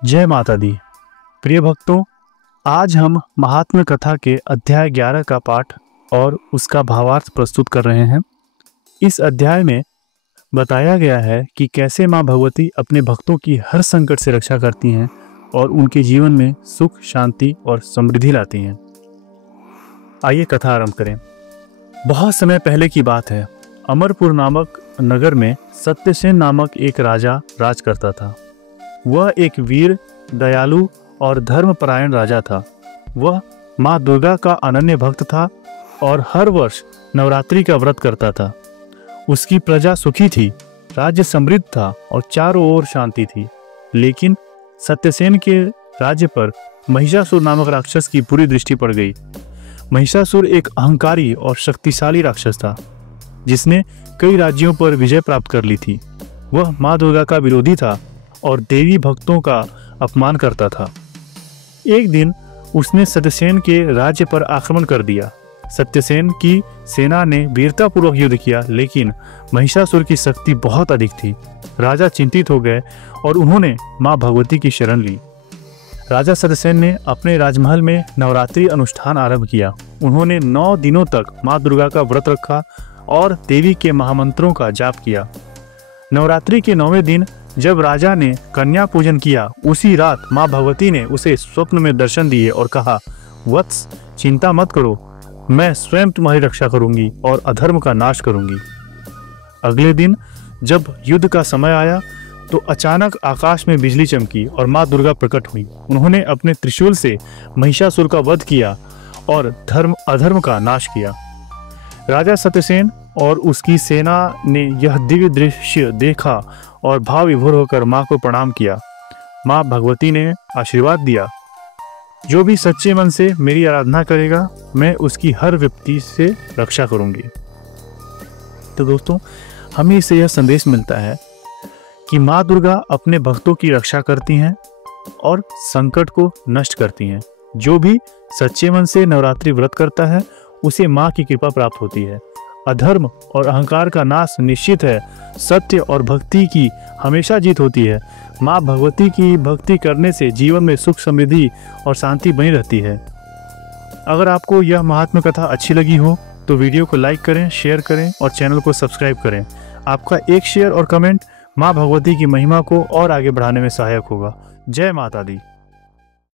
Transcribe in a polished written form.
जय माता दी। प्रिय भक्तों, आज हम महात्म्य कथा के अध्याय 11 का पाठ और उसका भावार्थ प्रस्तुत कर रहे हैं। इस अध्याय में बताया गया है कि कैसे माँ भगवती अपने भक्तों की हर संकट से रक्षा करती हैं और उनके जीवन में सुख, शांति और समृद्धि लाती हैं। आइए कथा आरंभ करें। बहुत समय पहले की बात है। अमरपुर नामक नगर में सत्यसेन नामक एक राजा राज करता था। वह एक वीर, दयालु और धर्मपरायण राजा था। वह माँ दुर्गा का अनन्य भक्त था और हर वर्ष नवरात्रि का व्रत करता था। उसकी प्रजा सुखी थी, राज्य समृद्ध था और चारों ओर शांति थी। लेकिन सत्यसेन के राज्य पर महिषासुर नामक राक्षस की बुरी दृष्टि पड़ गई। महिषासुर एक अहंकारी और शक्तिशाली राक्षस था, जिसने कई राज्यों पर विजय प्राप्त कर ली थी। वह माँ दुर्गा का विरोधी था और देवी भक्तों का अपमान करता था। एक दिन उसने सत्यसेन के राज्य पर आक्रमण कर दिया। सत्यसेन की सेना ने वीरतापूर्वक युद्ध किया, लेकिन महिषासुर की शक्ति बहुत अधिक थी। राजा चिंतित हो गए और उन्होंने माँ भगवती की शरण ली। राजा सत्यसेन ने अपने राजमहल में नवरात्रि अनुष्ठान आरंभ किया। उन्होंने 9 दिनों तक माँ दुर्गा का व्रत रखा और देवी के महामंत्रों का जाप किया। नवरात्रि के 9वें दिन जब राजा ने कन्या पूजन किया, उसी रात माँ भगवती ने उसे स्वप्न में दर्शन दिए और कहा, वत्स, चिंता मत करो, मैं स्वयं तुम्हारी रक्षा करूंगी और अधर्म का नाश करूंगी। अगले दिन जब युद्ध का समय आया तो अचानक आकाश में बिजली चमकी और माँ दुर्गा प्रकट हुई। उन्होंने अपने त्रिशूल से महिषासुर का वध किया और अधर्म का नाश किया। राजा सत्यसेन और उसकी सेना ने यह दिव्य दृश्य देखा और भाव विभोर होकर माँ को प्रणाम किया। माँ भगवती ने आशीर्वाद दिया, जो भी सच्चे मन से मेरी आराधना करेगा, मैं उसकी हर विपत्ति से रक्षा करूंगी। तो दोस्तों, हमें इससे यह संदेश मिलता है कि माँ दुर्गा अपने भक्तों की रक्षा करती हैं और संकट को नष्ट करती हैं। जो भी सच्चे मन से नवरात्रि व्रत करता है, उसे माँ की कृपा प्राप्त होती है। अधर्म और अहंकार का नाश निश्चित है। सत्य और भक्ति की हमेशा जीत होती है। माँ भगवती की भक्ति करने से जीवन में सुख, समृद्धि और शांति बनी रहती है। अगर आपको यह महात्म्य कथा अच्छी लगी हो तो वीडियो को लाइक करें, शेयर करें और चैनल को सब्सक्राइब करें। आपका एक शेयर और कमेंट माँ भगवती की महिमा को और आगे बढ़ाने में सहायक होगा। जय माता दी।